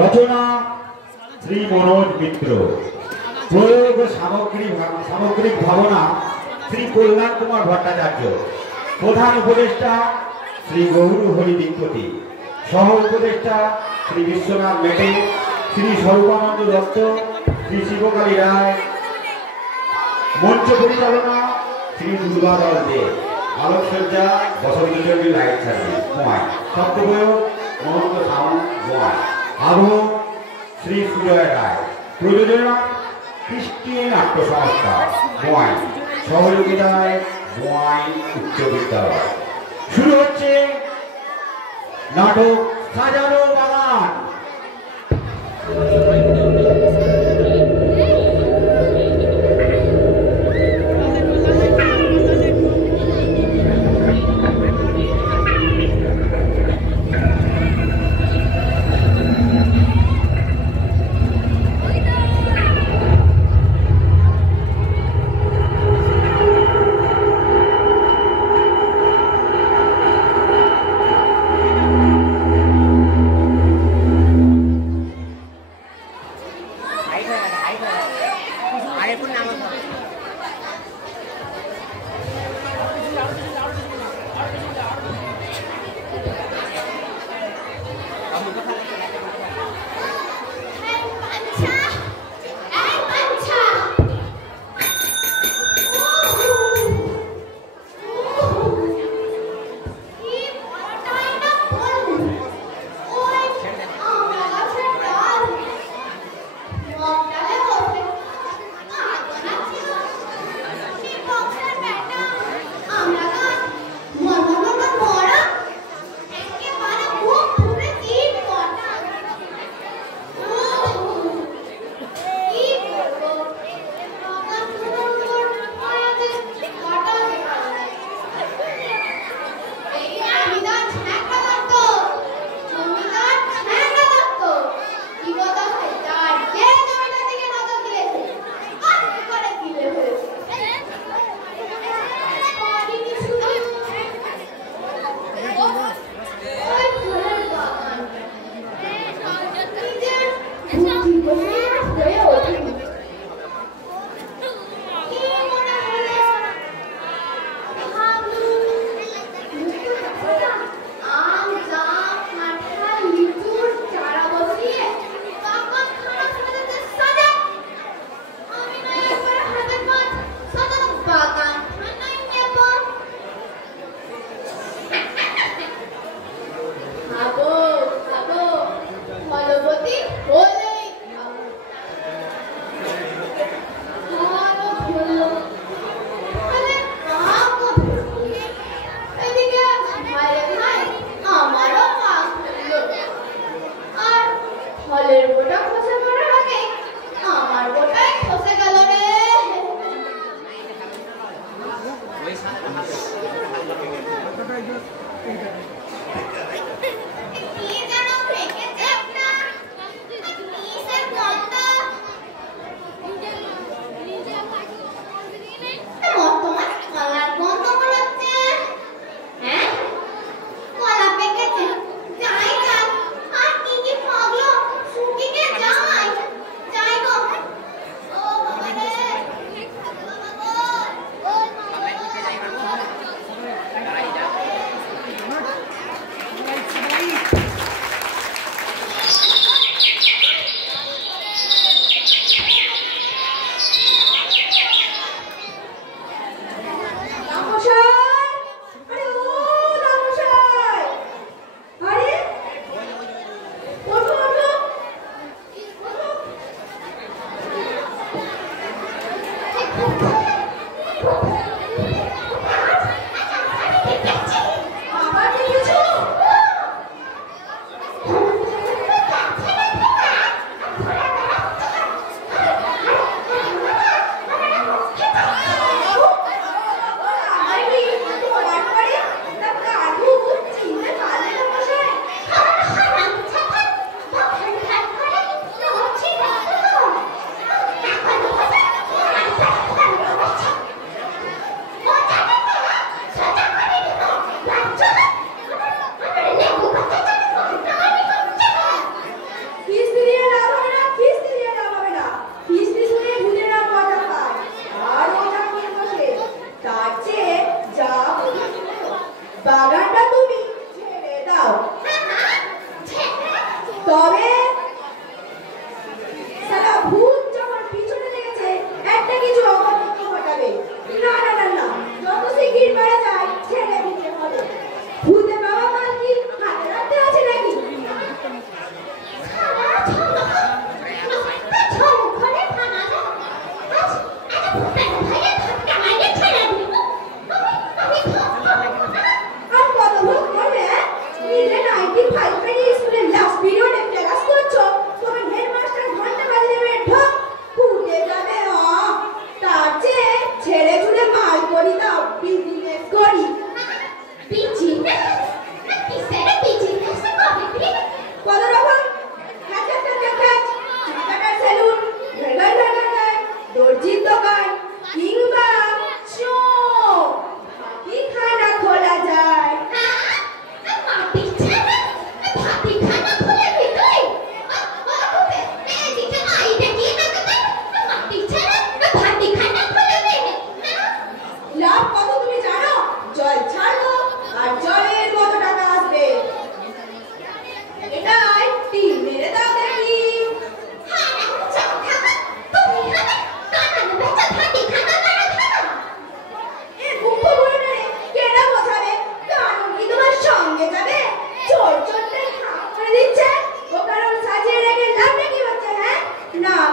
রচনা শ্রী মনোজ মিত্র, প্রয়োগ ও সামগ্রিক ভাবনা শ্রী কল্যাণ কুমার ভট্টাচার্য, প্রধান উপদেষ্টা শ্রী গৌর হরি দীপতি, সহ উপদেষ্টা শ্রী বিশ্বনাথ মেটে, শ্রী স্বরূপানন্দ দত্ত, শ্রী শিবকালী রায়, মঞ্চ পরিচালনা শ্রী দুর্গাদল দে, আলোকসজ্জা বসন্তচন্ডী লাইট সার্ভিস গোয়ায়, শব্দপ্রয়োগ মহন্ত সাউন্ড গোয়ায়, আবহ শ্রী সুজয় রায়, প্রযোজনা কৃষ্টি নাট্য সংস্থা গোয়ায়, সহযোগিতায় গোয়াই উচ্চ বিদ্যালয়। শুরু হচ্ছে নাটক সাজানো বাগান।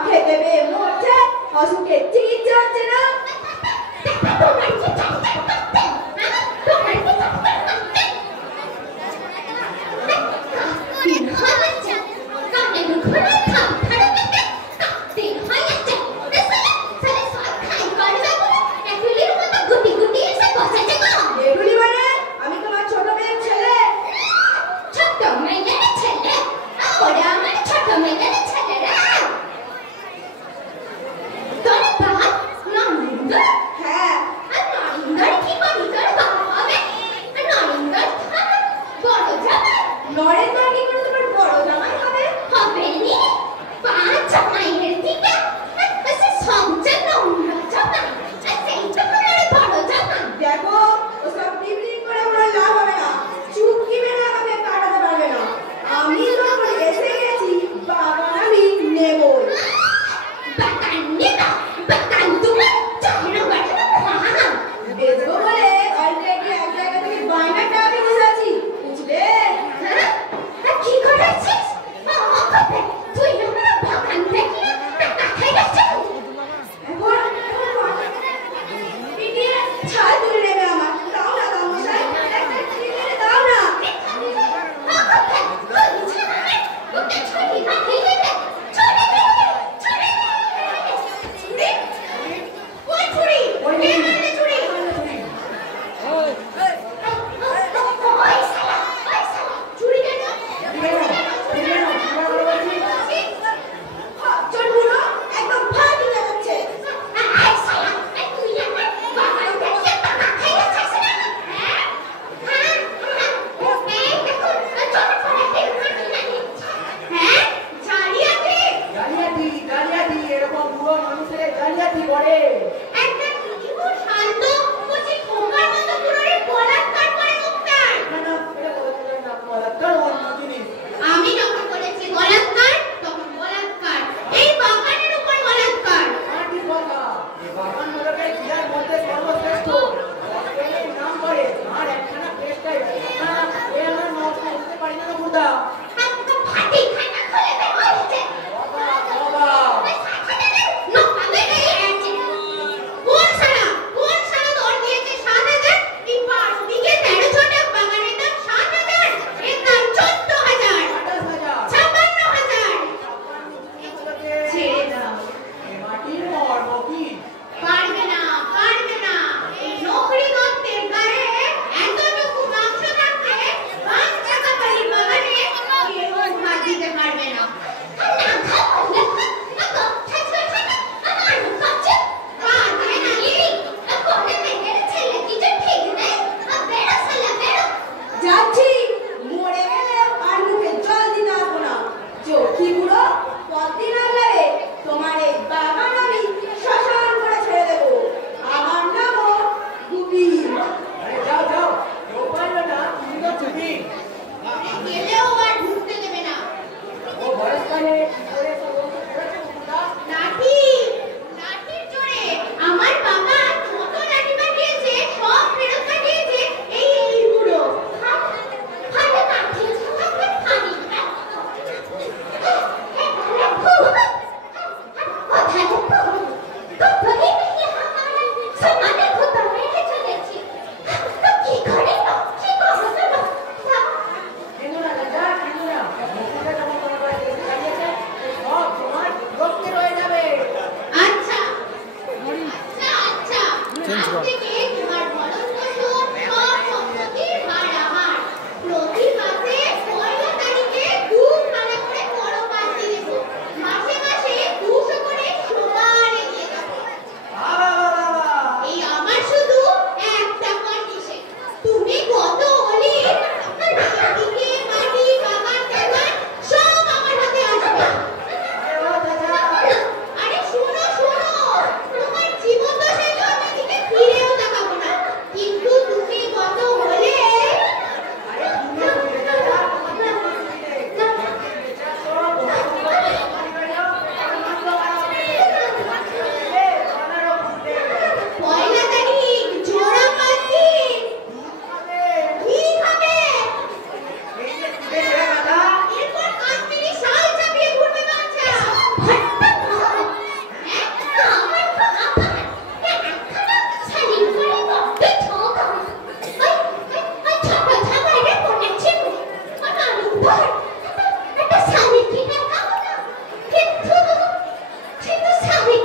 খেতে পেয়ে মরছে, অসুখে চিকিৎসা হচ্ছে না।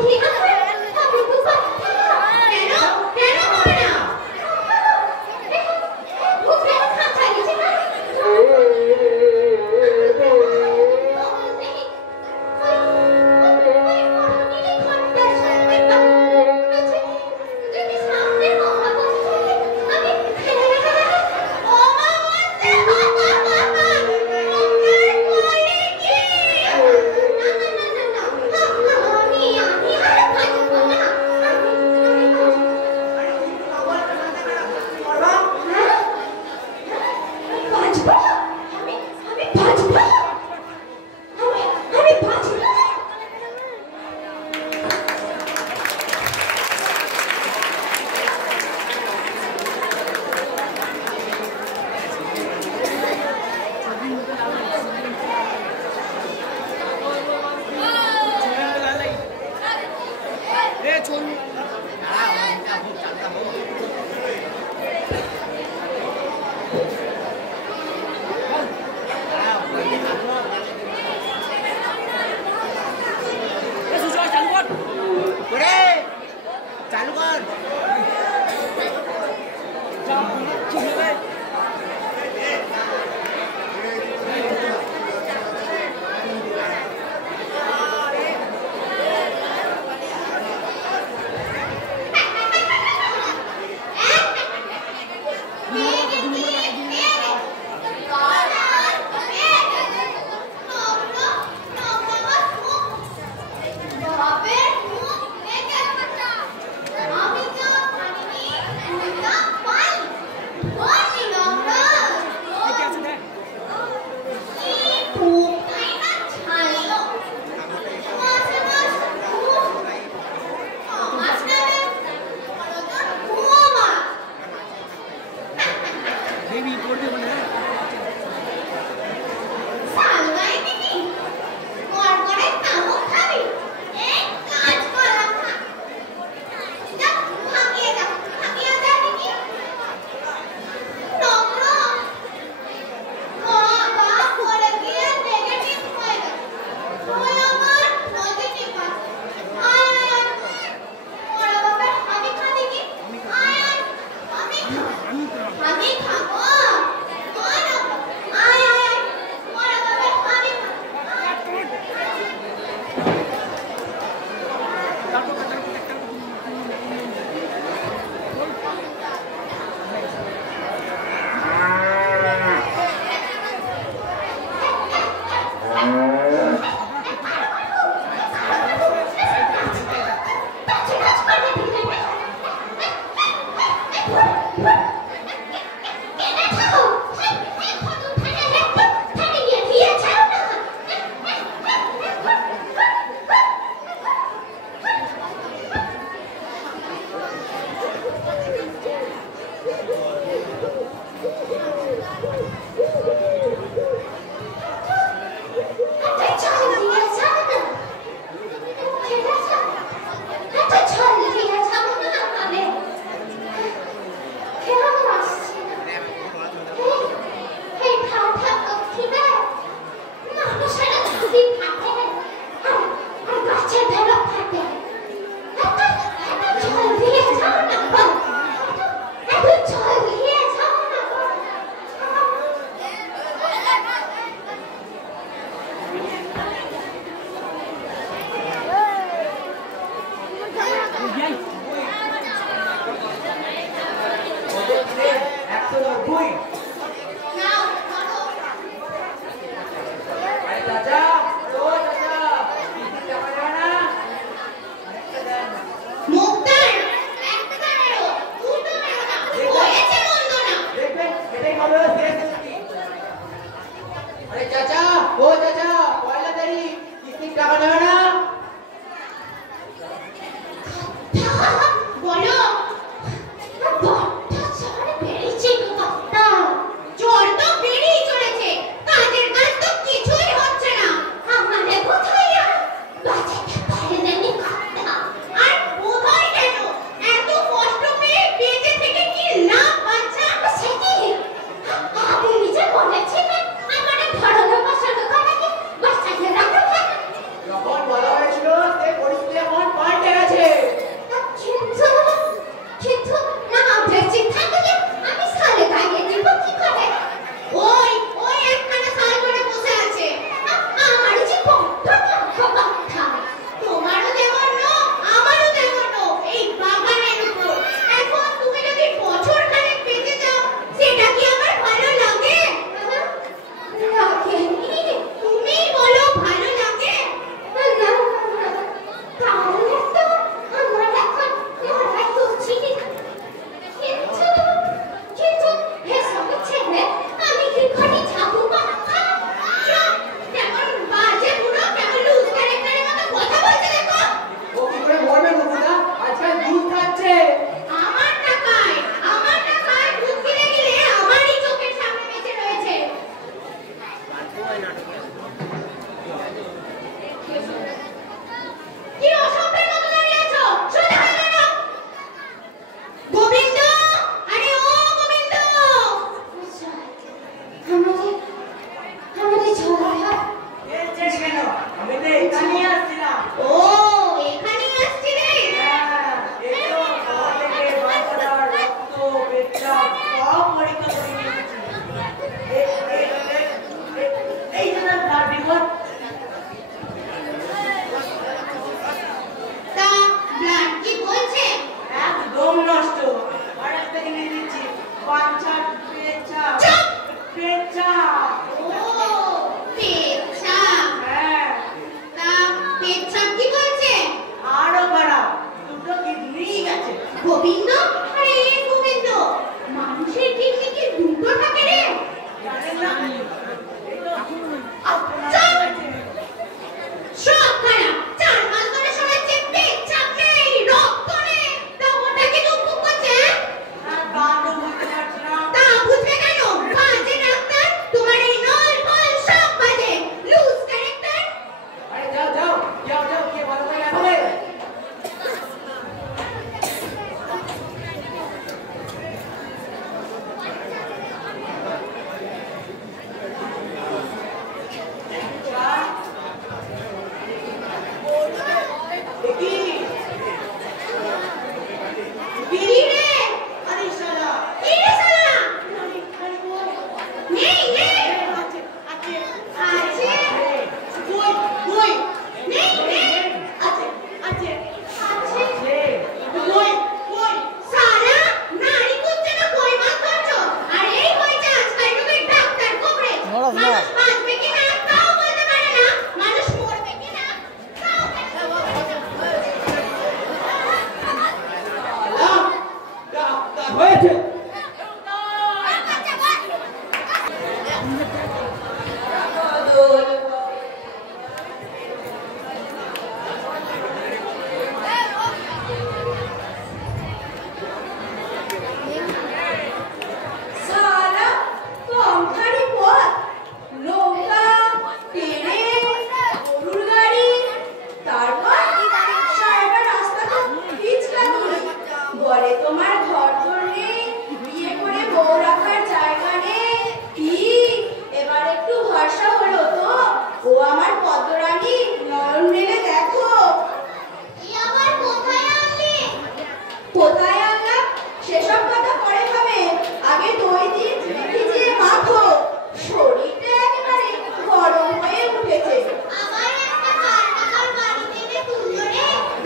ঠিক আছে ঠাকুর তো কেন কেন হবে না ভূত কেন খাঁচায় গেছে না আমি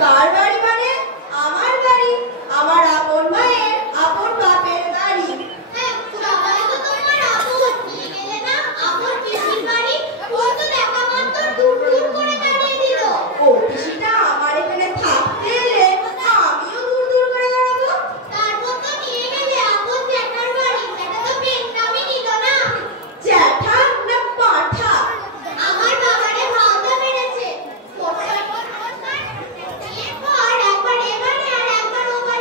কার বাড়ি মানে? আমার বাড়ি, আমার আপন মায়ের আপন বাপের বাড়ি। হ্যাঁ, সবাই তো তোমার আপন। নিয়ে গেলে না আপন পিসির বাড়ি, ও তো দেখা মাত্র দূর দূর করে দাঁড়িয়ে দিল। ও পিসিটা আমার এখানে থাকতে এলে আমিও দূর দূর করে দাঁড়াবো। তারপর তো নিয়ে গেলে আপন জ্যাঠার বাড়ি, সেটা তো পেনটামই নিল না। জ্যাঠা না পাঠা? আমার বাবারে ভাওতা মেরেছে। এরপর একবার এবারে আর একবার ওবারে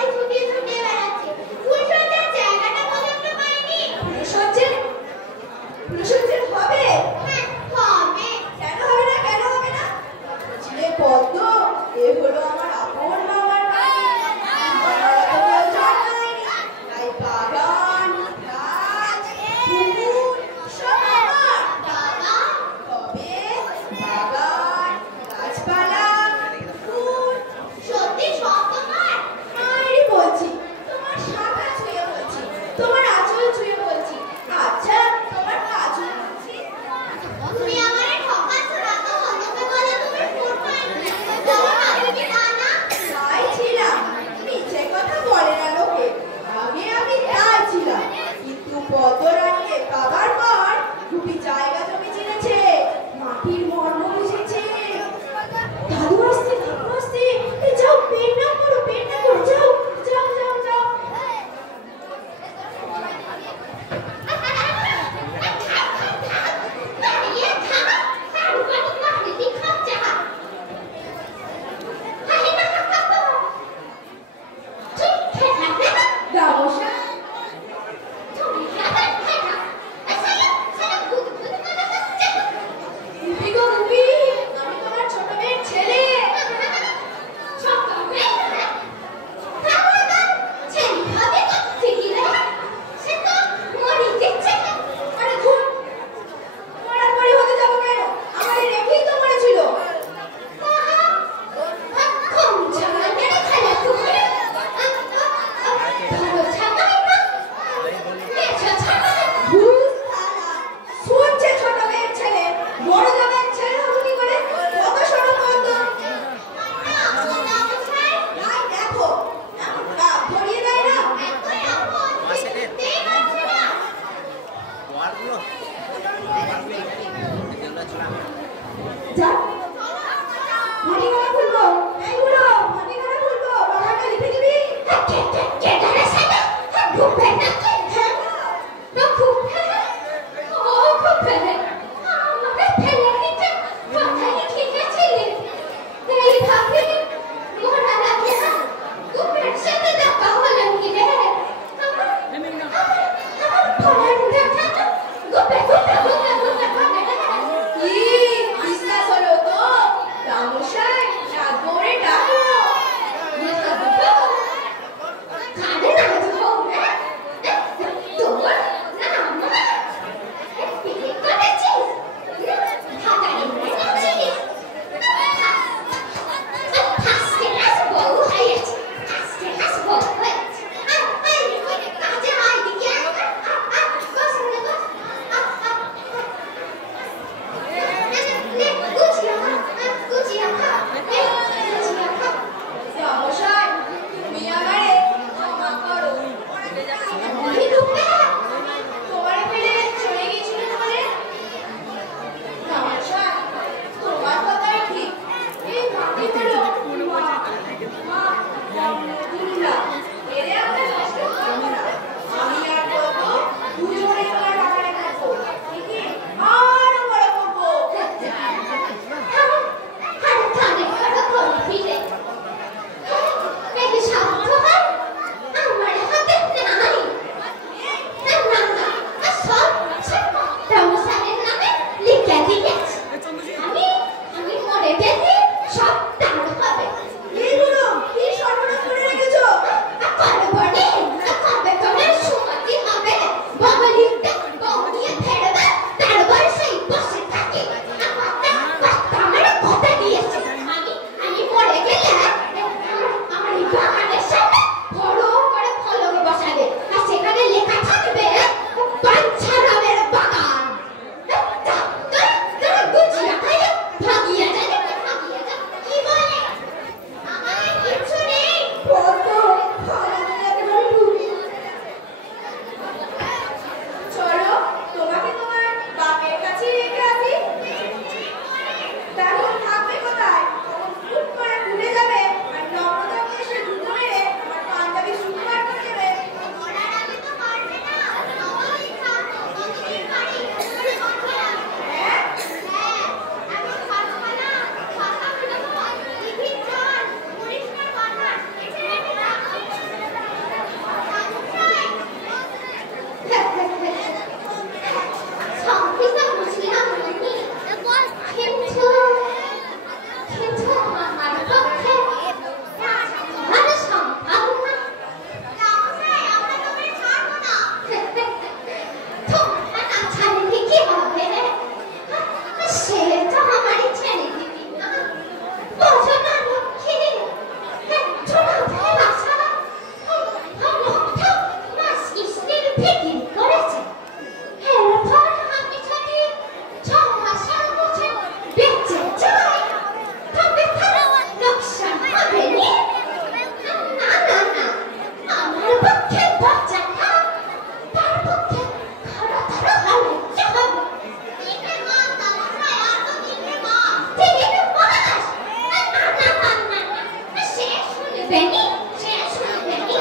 বেনি শেষ হয়ে বেনি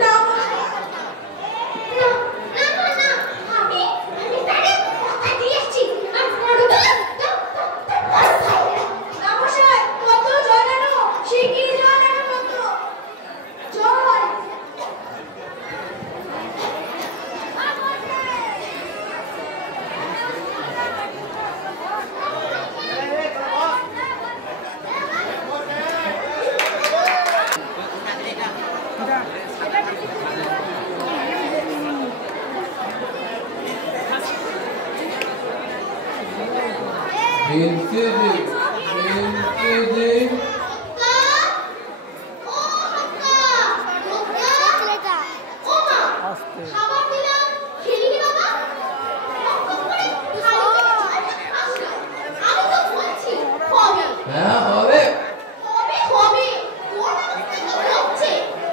না আমি তারে কথা দিয়েছি আর বড় নমস্কার কত জানানো শিগগিরই জানানো কত জয়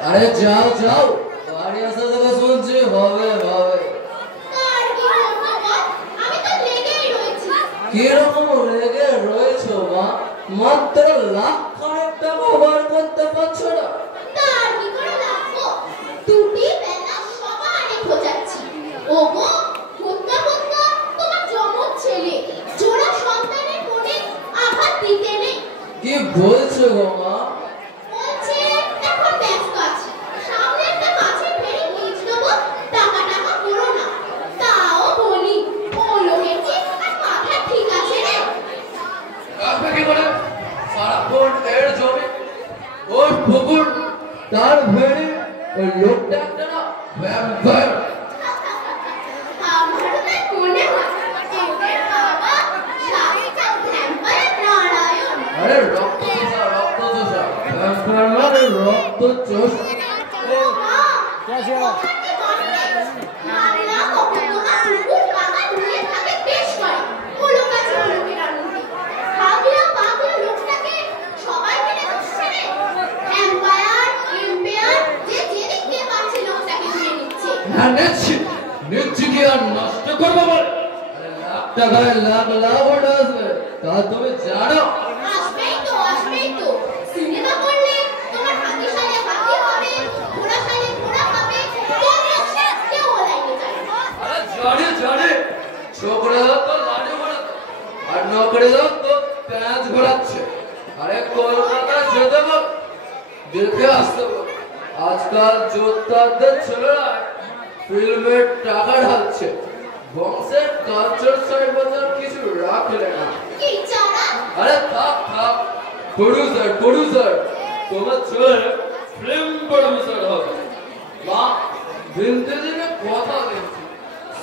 আরে যাও যাও বাড়ি আসা থেকে শুনছি হবে হবে কিরকম রেগে রয়েছো মা মাত্র লাখ খানেক টাকা বার করতে পারছো না কি বলছো গো মা পুকুর তার ভেড়ে ওই লোকটা একটা না ভ্যাম্পায়ার আরে রক্ত চোষা ভ্যাম্পায়ার মানে রক্ত চোষা নিচ্ছি কি আর নষ্ট করবো বলে লাখ টাকায় লাখ লাভ আসবে তা তুমি জানো সিনেমা করলে তোমার হাতি সালে হাতি হবে ঘোড়া সালে ঘোড়া হবে কেউ লাইনে যায় আরে জানি ছোকরা তো লাড়ি ঘোরাতো আর নকরে তো প্যাঁচ ঘোরাচ্ছে আরে কলকাতা যেতে বল দেখে আসতে বল আজকাল যোদ্ধাদের ছেলেরা ফিল্মের টাকা ঢালছে বংশের কালচার সাইড বাজার কিছু রাখলে না আরে থাক প্রডিউসার তোমার ছেলে ফিল্ম প্রডিউসার হবে মা দিনতে দিনে কথা দিচ্ছি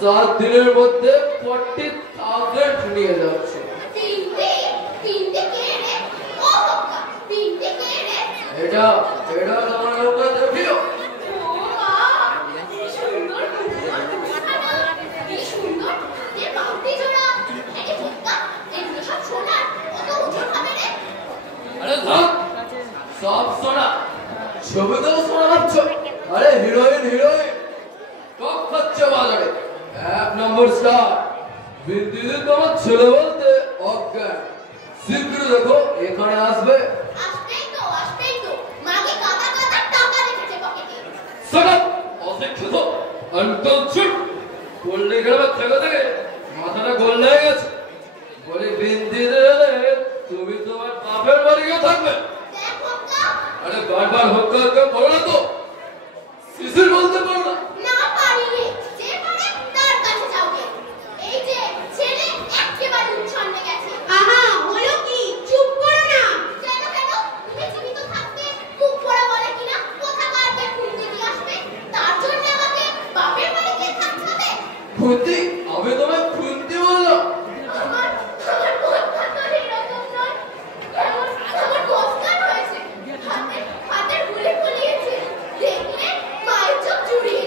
7 দিনের মধ্যে 40,000 নিয়ে যাচ্ছে এটা তোমার লোকটা দেখিও সব শোনা ছবিতেও শোনা পাচ্ছ আরে হিরোইন টপ হচ্ছে বাজারে 1 নম্বর স্টার বিদ্যুৎ তোমার ছেলে বলতে অজ্ঞান শীঘ্র দেখো এখানে আসবে অশিক্ষিত অন্তর্চুট পল্লী গ্রামের থেকে মাথাটা গোল লেগে গেছে বলে বিন্দি তুমি তোমার বাপের বাড়ি গিয়ে থাকবে আরে বারবার হত্যা করো না তো শিশির বলতে পারো না খুন্তি আমি তোমায় খুন্তি বললাম হাতের গুলি ফুলিয়েছে দেখলে মায়ের চোখ চুরি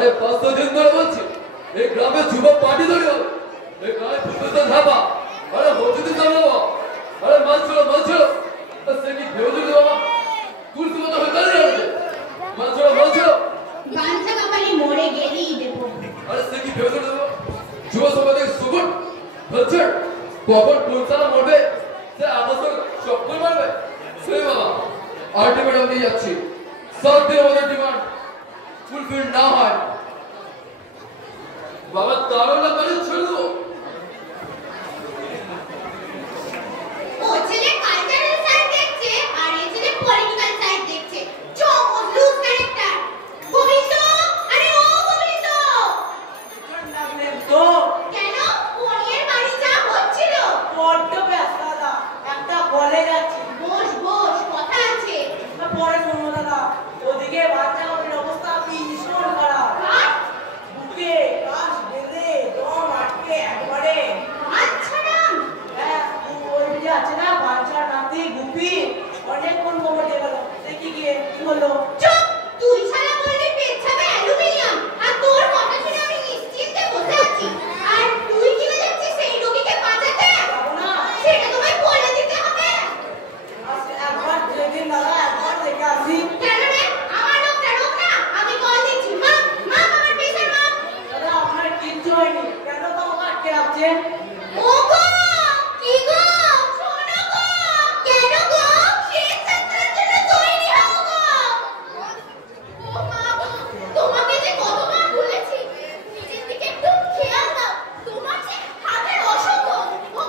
আরে 500 দিন ধরে বলছি এই গ্রামে যুবক পার্টি ধরে হবে এই গ্রামে ফুটবল ধাবা আরে মসজিদে জানাবো আরে মাছ ছিল সে কি ভেবে দিল বাবা তুলসী মতো হয়ে দাঁড়িয়ে আছে মাছ ছিল বাঞ্ছা কপালে মরে গেলেই দেবো। আরে সে কি ভেবে দিল যুব সমাজের সুগুন হচ্ছে কখন পুলসালা মরবে সে আমাদের চক্কর মারবে সেই বাবা আলটিমেটাম দিয়ে যাচ্ছি 7 দিন আমাদের ডিমান্ড ফুলফিল না হয় বাবা তারলা করে ছেড়ে দেবো ও ছেলে কালচারাল সাইড দেখছে আর এই ছেলে পলিটিক্যাল সাইড দেখছে। চমক লুজ ক্যারেক্টার। গোবিন্দ, আরে ও গোবিন্দ, তো কেন পনির বাড়ি যা হচ্ছিল? বড্ড ব্যস্ত দাদা, একটা বলে যাচ্ছি। বস কথা আছে। পরে শোনো দাদা, ওদিকে বাচ্চাগুলোর অবস্থা ভীষণ খারাপ। আর বুকে কাশ বেঁধে দম আটকে একবারে। আচ্ছা নাম হ্যাঁ, ওই যে আছে না বাচ্চার নাতি গুপি, অনেকক্ষণ খবর দিয়ে গেল। দেখি গিয়ে কি হলো। চুপ, তুই শালা বললি পেছাবে অ্যালুমিনিয়াম আর তোর কথা শুনে আমি নিশ্চিন্তে বসে আছি। আর তুই কি যাচ্ছিস সেই রোগীকে বাঁচাতে? যাবো না। সেটা তোমায় বলে দিতে হবে। একবার যেদিন দাদা একবার দেখে আসি। কেন রে? আমার লোকটা রোগ না, আমি কল দিচ্ছি। মা আমার পেছন মা। দাদা আপনার কিচ্ছু হয়নি, কেন তো আমাকে আটকে রাখছেন? ও গো, কি গো, শোনো গো, কেন গো? শেষ যাত্রার জন্য তৈরি হও গো। ও মা গো, তোমাকে যে কতবার বলেছি নিজের দিকে একটু খেয়াল দাও। তোমার যে হাতের অসুখ। ও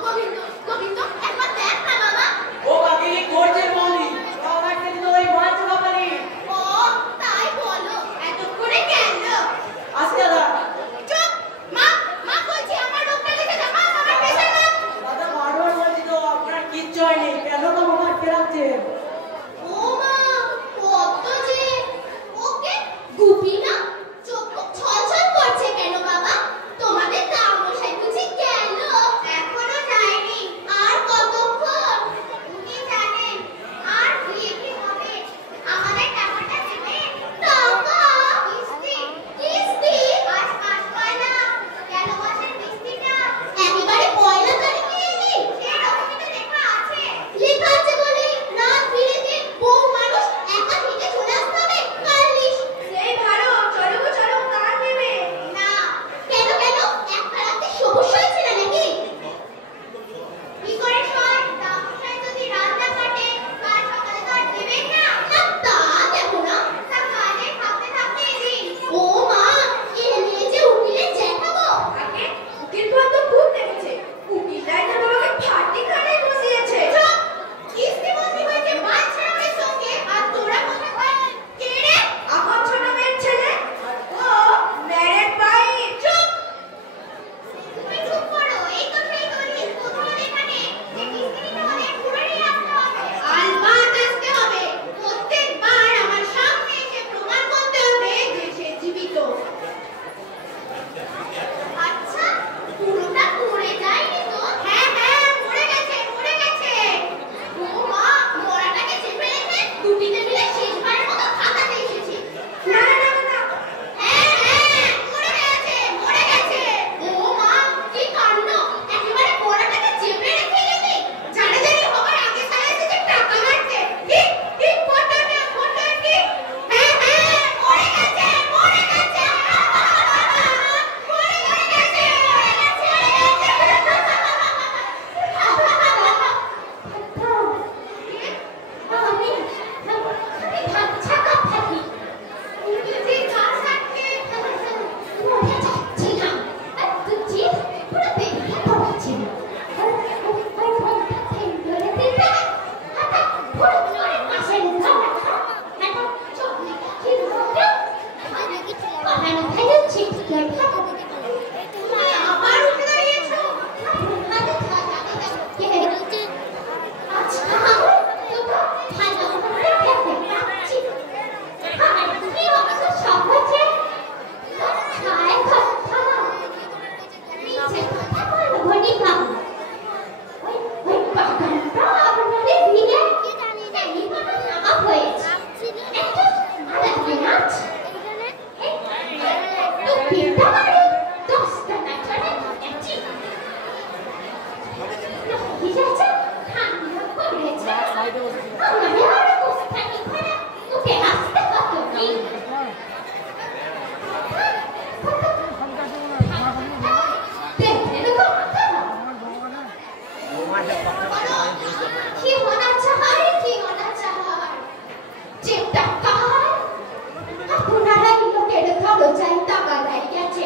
গোবিন্দ একবার দেখ না বাবা। ও কাকে কি করছেন বলি? আমার কিন্তু ওই বাচ্চা বাবারই। ও তাই বলো, এতক্ষণে কেন? আজকে দাদা, চুপ, মা বলছি আমার লোকটা দেখে যাও। মা আমার পেছন মা। দাদা বারবার বলছি তো আপনার কিচ্ছু হয়নি, কেন তো আমাকে আটকে রাখছেন? ও মা, কত যে ওকে গুপি না চোখ খুব ছলছল করছে কেন বাবা? তোমাদের তামশাই বুঝি গেল? এখনো যায়নি। আর কতক্ষণ? উনি জানেন। আর দিয়ে কি হবে? আমাদের টাকাটা দেবে? টাকা? কিস্তি? আজ মাস পয়লা। কেন মাসের কিস্তিটা? একেবারে পয়লা তারিখে এলি? সেরকমই তো লেখা আছে। লেখা আছে বলে রাত বিরেতে বহু মানুষ একা থেকে চলে আসতে হবে কালিশ। সেই ভালো, চলো কার নেবে? না, কেন একটা রাতে সবুজ হয়েছিল নাকি? কি করে শোয়? তামশায় যদি রাত না কাটে কাল সকালে তো আর দেবেন না। না তা দেখো না, তা কাজে থাকতে এদিন। ও মা, এলে যে উকিলের জ্যাঠাগো। আগে উকিল তো খুব দেখেছে। উকিল লাইনে বাবাকে ফাটি খানায় বসিয়েছে। চুপ, কিস্তি বন্দি হয়েছে বাচ্চা নামের সঙ্গে। আর তোরা কোথায় পাই? কে রে? আমার ছোট মেয়ের ছেলে। ও ম্যারেড বাই। চুপ, তুমি চুপ করো। এই তো সেই দলিল কোথাও লেখা নেই যে কিস্তি নিতে হলে পুরোটাই আসতে হবে। আলবাত আসতে হবে। প্রত্যেকবার আমার সামনে এসে প্রমাণ করতে হবে যে সে জীবিত। আচ্ছা, পুরোটা মরে যায়নি তো? হ্যাঁ মরে গেছে। ও মা, মরাটাকে চেপে রেখে দুটিতে মিলে শেষবারের মতো খাতাতে এসেছি। না হ্যাঁ মরে গেছে। ও মা, কি কাণ্ড! একেবারে মরাটাকে চেপে রেখে গেলি। জানি হবার আগে সারা এসেছে টাকা মারতে। কি ফটো কি? হ্যাঁ মরে গেছে। আবার উঠে দাঁড়িয়েছো? আচ্ছা, ভালো করে খেতে পাচ্ছি। আর কি হবে তো সহজে? খায় কথা। নিচে কথা বলবো নি বাবু। ওই বাগানটা আপনাদের দিকে এই কথা খারাপ হয়েছে। একটু আলাদা নাচ। তিনটা বাড়ি 10টা নাচারে একটি নহি যাচ্ছে ঠান্ডা পড়েছে আমাদের আর কোস্তানি করে উঠে আসতে কত কি কি होना चाहर যেটা কার আপনারা এই লোকের ধরো চাই টাকা দেয় গেছে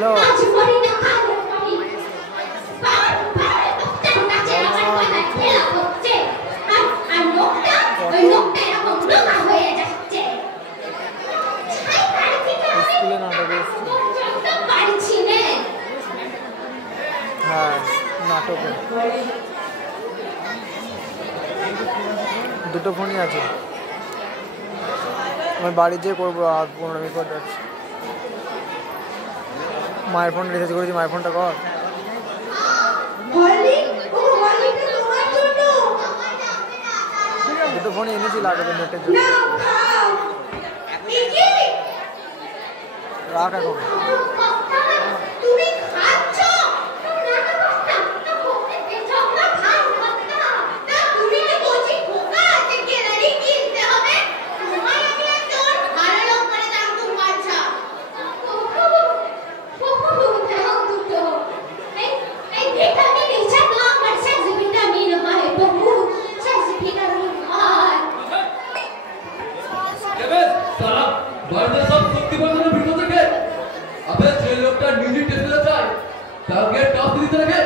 হ্যালো আজ মরি না কাল মরি বাবার বাবার লোকটা নাচে আমার মাথায় ফেলা হচ্ছে আর লোকটা ওই লোকটা এরকম নোংরা হয়ে যাচ্ছে ছাই পারছি না আমি স্কুলে নাটকে চলতে পারছি না হ্যাঁ নাটকে দুটো ফোনই আছে আমি বাড়ি যেয়ে করবো আর 15 মিনিট পর যাচ্ছি মায়ের ফোন রিচার্জ করেছি মায়ের ফোনটা কর দুটো ফোনই এনেছি লাগবে নেটের জন্য রাখ এখন তুমি খাচ্ছ না চকলেট খাও না তুমি কি বলছি খোকা আছে গ্যালারি কিনতে হবে তোমার আমি একজন ভালো লোক করে দাম তুমি আচ্ছা দুটো এই ভিটামিন ইচ্ছা তো আমার সাথে ভিটামিন হয় বহু সাথে ভিটামিন হয় এবে সারা বাড়িতে সব সত্যি বলতে না ভিডিও থেকে আবে যে লোকটা নিজে টেস্টে যায় তাকে টপ দিতে রাখে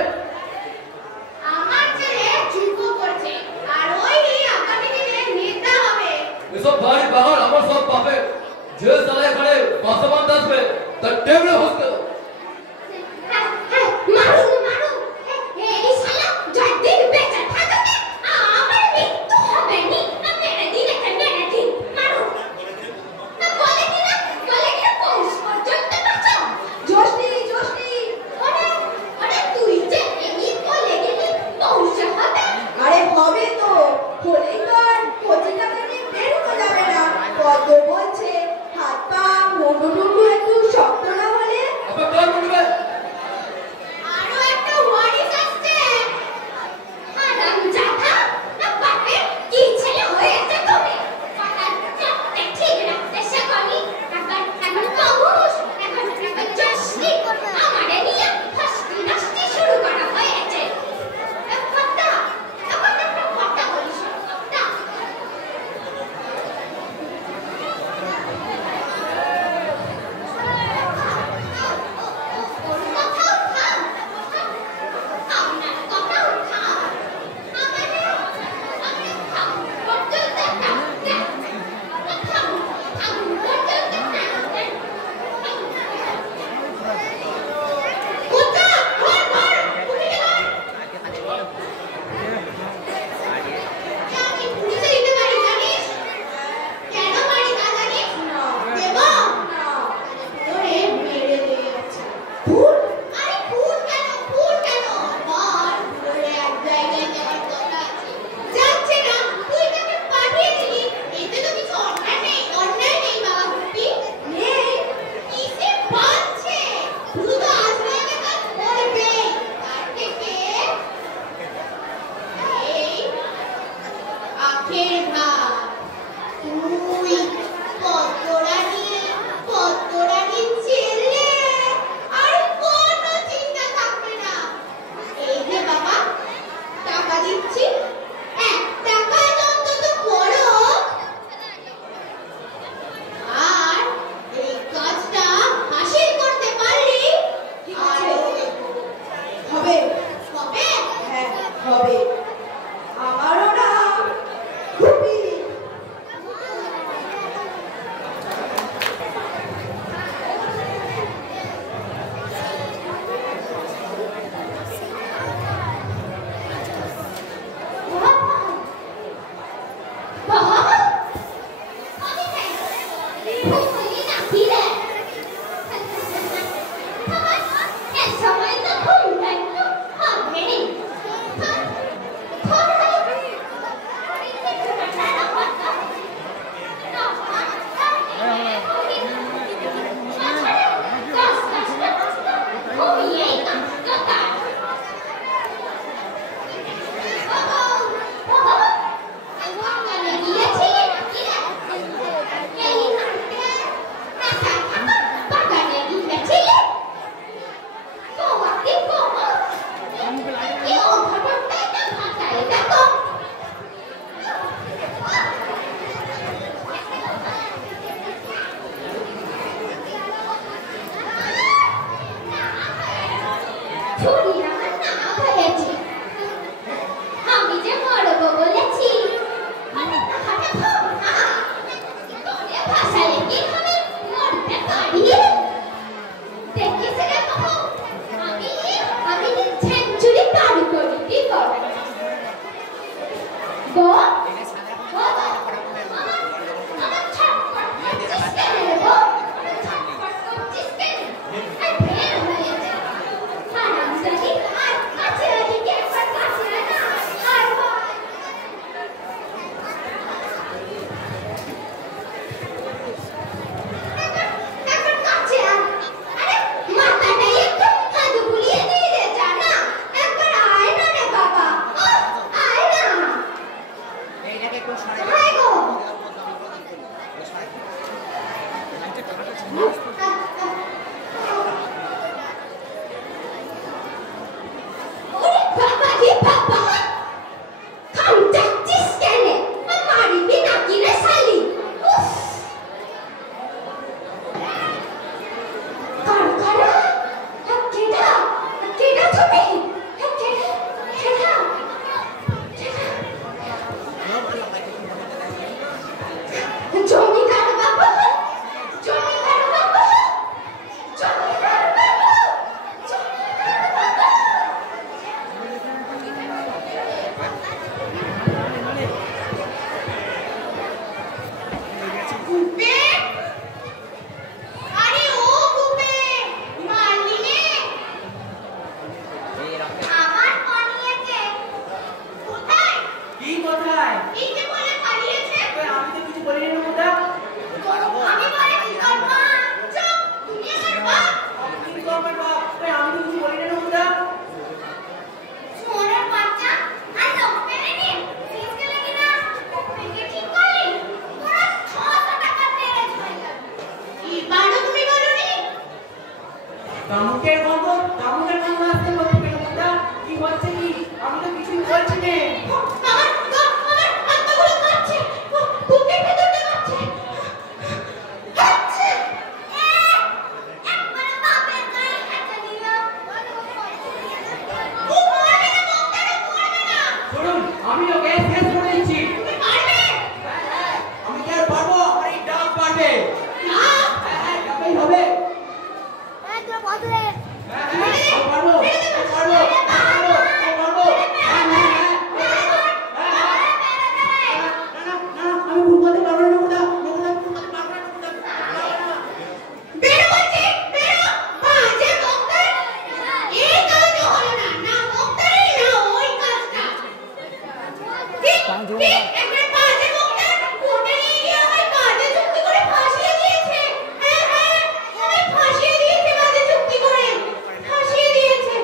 আমার ছেলে চুপো করছে আর ওই আগামী দিনে নেতা হবে এসব বাড়ি বাহার আমার সব পাবে যে সালা এখানে বাসমান আসবে তার টেবিলে বসতে মারু মারু এই শালা যদি বেঁচে থাকতে আমার মৃত্যু হবে নি মেরে দিন মারু না বলে কিনা পৌঁছ পর্যন্ত বাঁচাও জোশ নেই ওরে তুই যে কামুকের গন্ধ আসতে বলতে কেন বুদা? কি হচ্ছে কি? আমি তো কিছুই বলছি না। আমার হাতগুলো কাঁপছে, বুকের ভেতরটা কাঁপছে। কাঁপছে। একবারে বাপের গায়ে হাতটা দিলাম। ও মরবে না, মরবে না। শুনুন, আমি ওকে শেষ করে দিচ্ছি। তুমি পারবে? হ্যাঁ, আমি কি আর পারবো? আমার এই ডাব পারবে। না। হ্যাঁ, ডাবেই হবে। তুই বলবে। আমি পারবো। আমি ভুল করতে পারবো না বুদা। বেরো বলছি, বেরো। বাজে বক্তার। এই কাজটা হলো না, না বক্তারই না ওই কাজটা। ঠিক, একবার বাজে বক্তার কোর্টে নিয়ে গিয়ে আমায় বাজে চুক্তি করে ফাঁসিয়ে দিয়েছে। হ্যাঁ, আমায় ফাঁসিয়ে দিয়েছে বাজে চুক্তি করে। ফাঁসিয়ে দিয়েছে।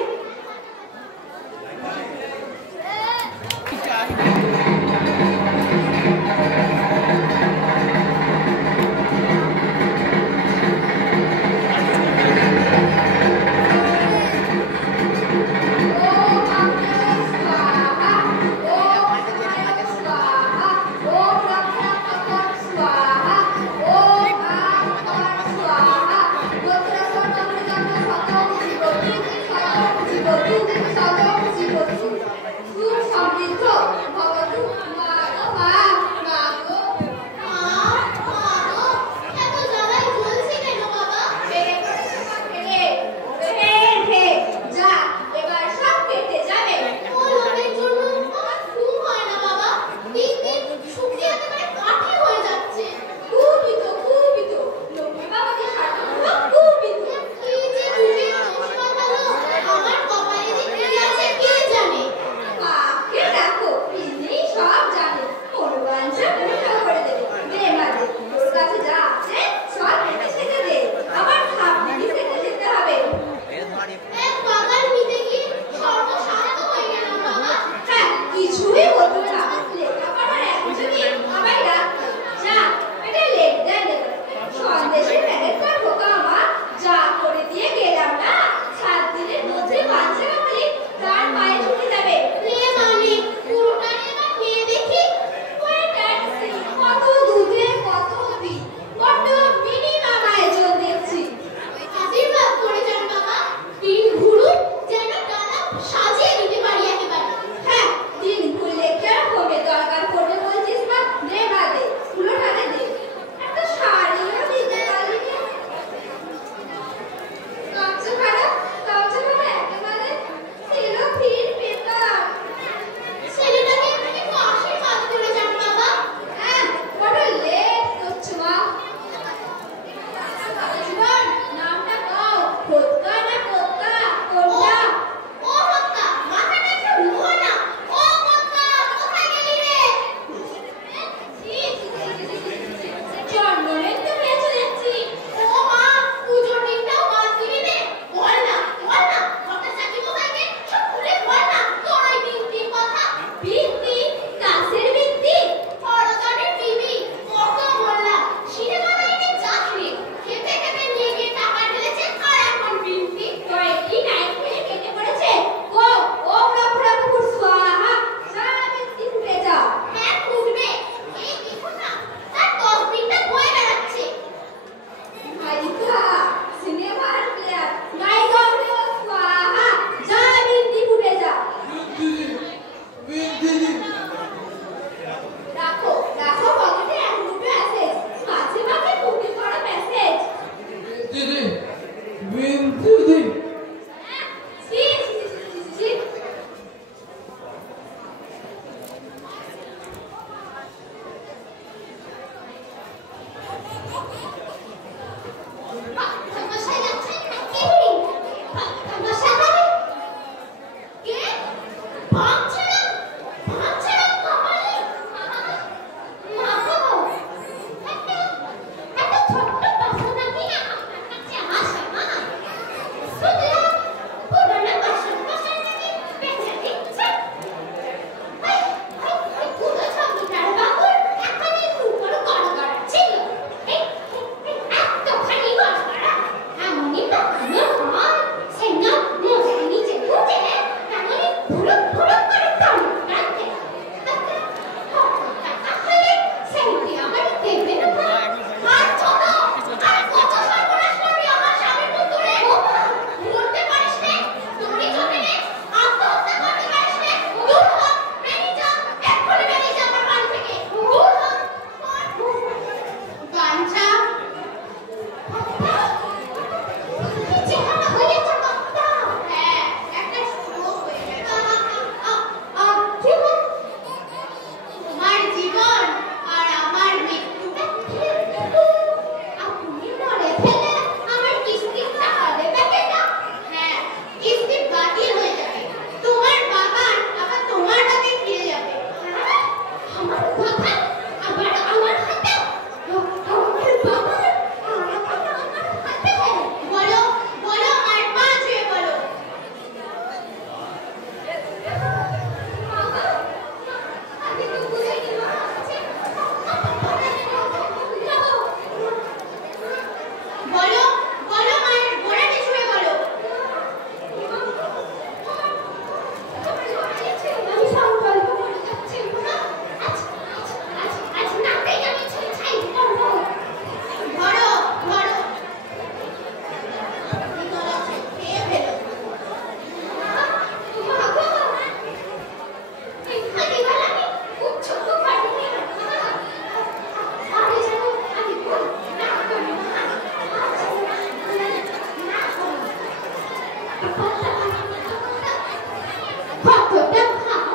কতটা খাও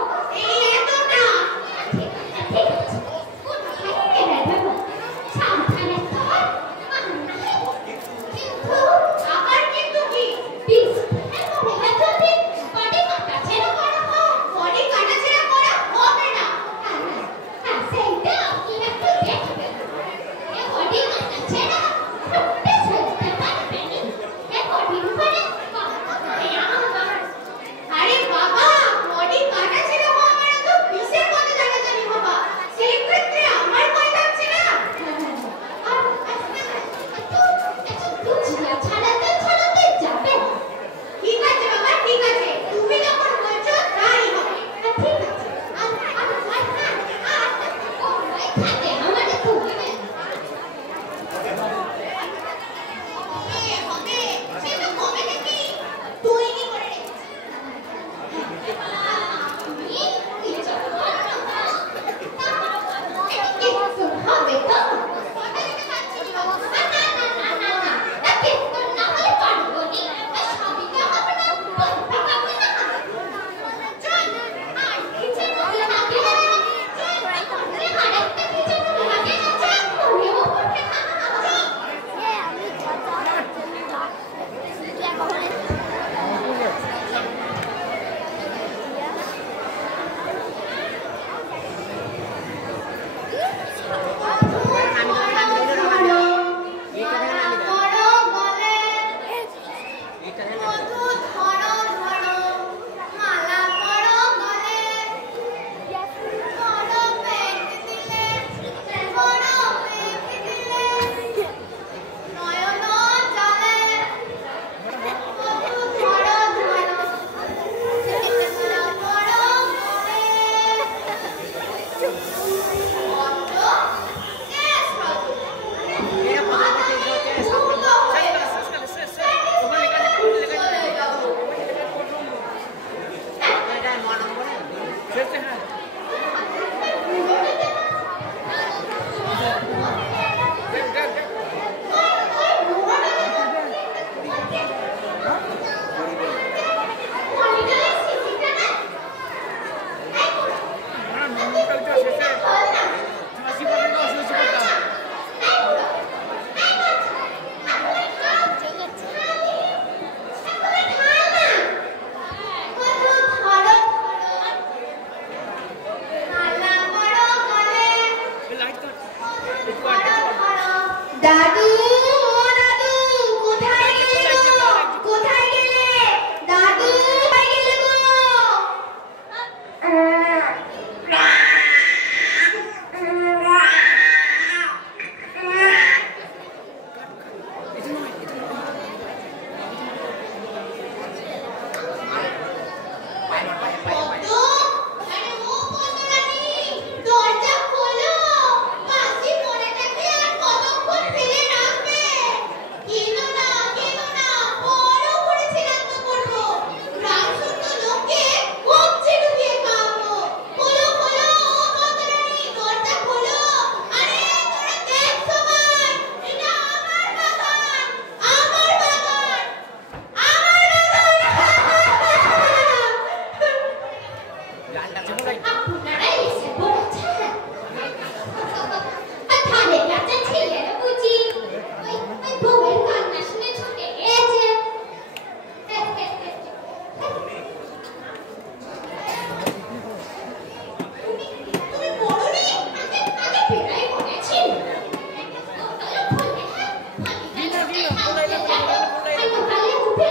এতটা ঠিক আছে কোথায় মেরে দেবো সাবধানে তোর কিন্তু আবার কিন্তু কি বিস্কুটের মহিলা যদি বডি কাটাছেড়া করা হয় বডি কাটাছেড়া করা হবে না হ্যাঁ সেইটা আপনি একটু দেখবেন এ বডি কাটাছেড়া করতে চলতে পারবেন এ বডির উপরে আরে বাবা বডি কাটাছেড়া হওয়া মানে তো বিশের মতো জানাজানি বাবা সেই ক্ষেত্রে আমার ভয় লাগছে না আর বুঝিয়া ছাড়াতে ছাড়াতে যাবে ঠিক আছে বাবা ঠিক আছে তুমি যখন বলছো তাই হবে ঠিক আছে আর খাতে আমাদের তুমি হবে সে তো কবে থেকে তৈরি করে হবে তো দাদু দাদু কোথায় গেলে কোথায় গেলে দাদু কোথায় গেলে গো দরজা খোলো কাশি মনে থাকে আর কতক্ষণ ফেলে রাখবে কেনো না বড় করে সিদ্ধান্ত করবো গ্রাম শুদ্ধ লোককে কমছে ডুবিয়ে খাওয়াবো খোলো খোলো ও কতরানি দরজা খোলো আরে তোরা দেখ সবাই এটা আমার বাগান আপনারা এসে পড়েছেন তাহলে কাছে ছেলের বুঝি ওই বউয়ের কান্না শুনে ছুটে গিয়েছে তুমি পড়োনি আগে ফেরাই পড়েছি উঠে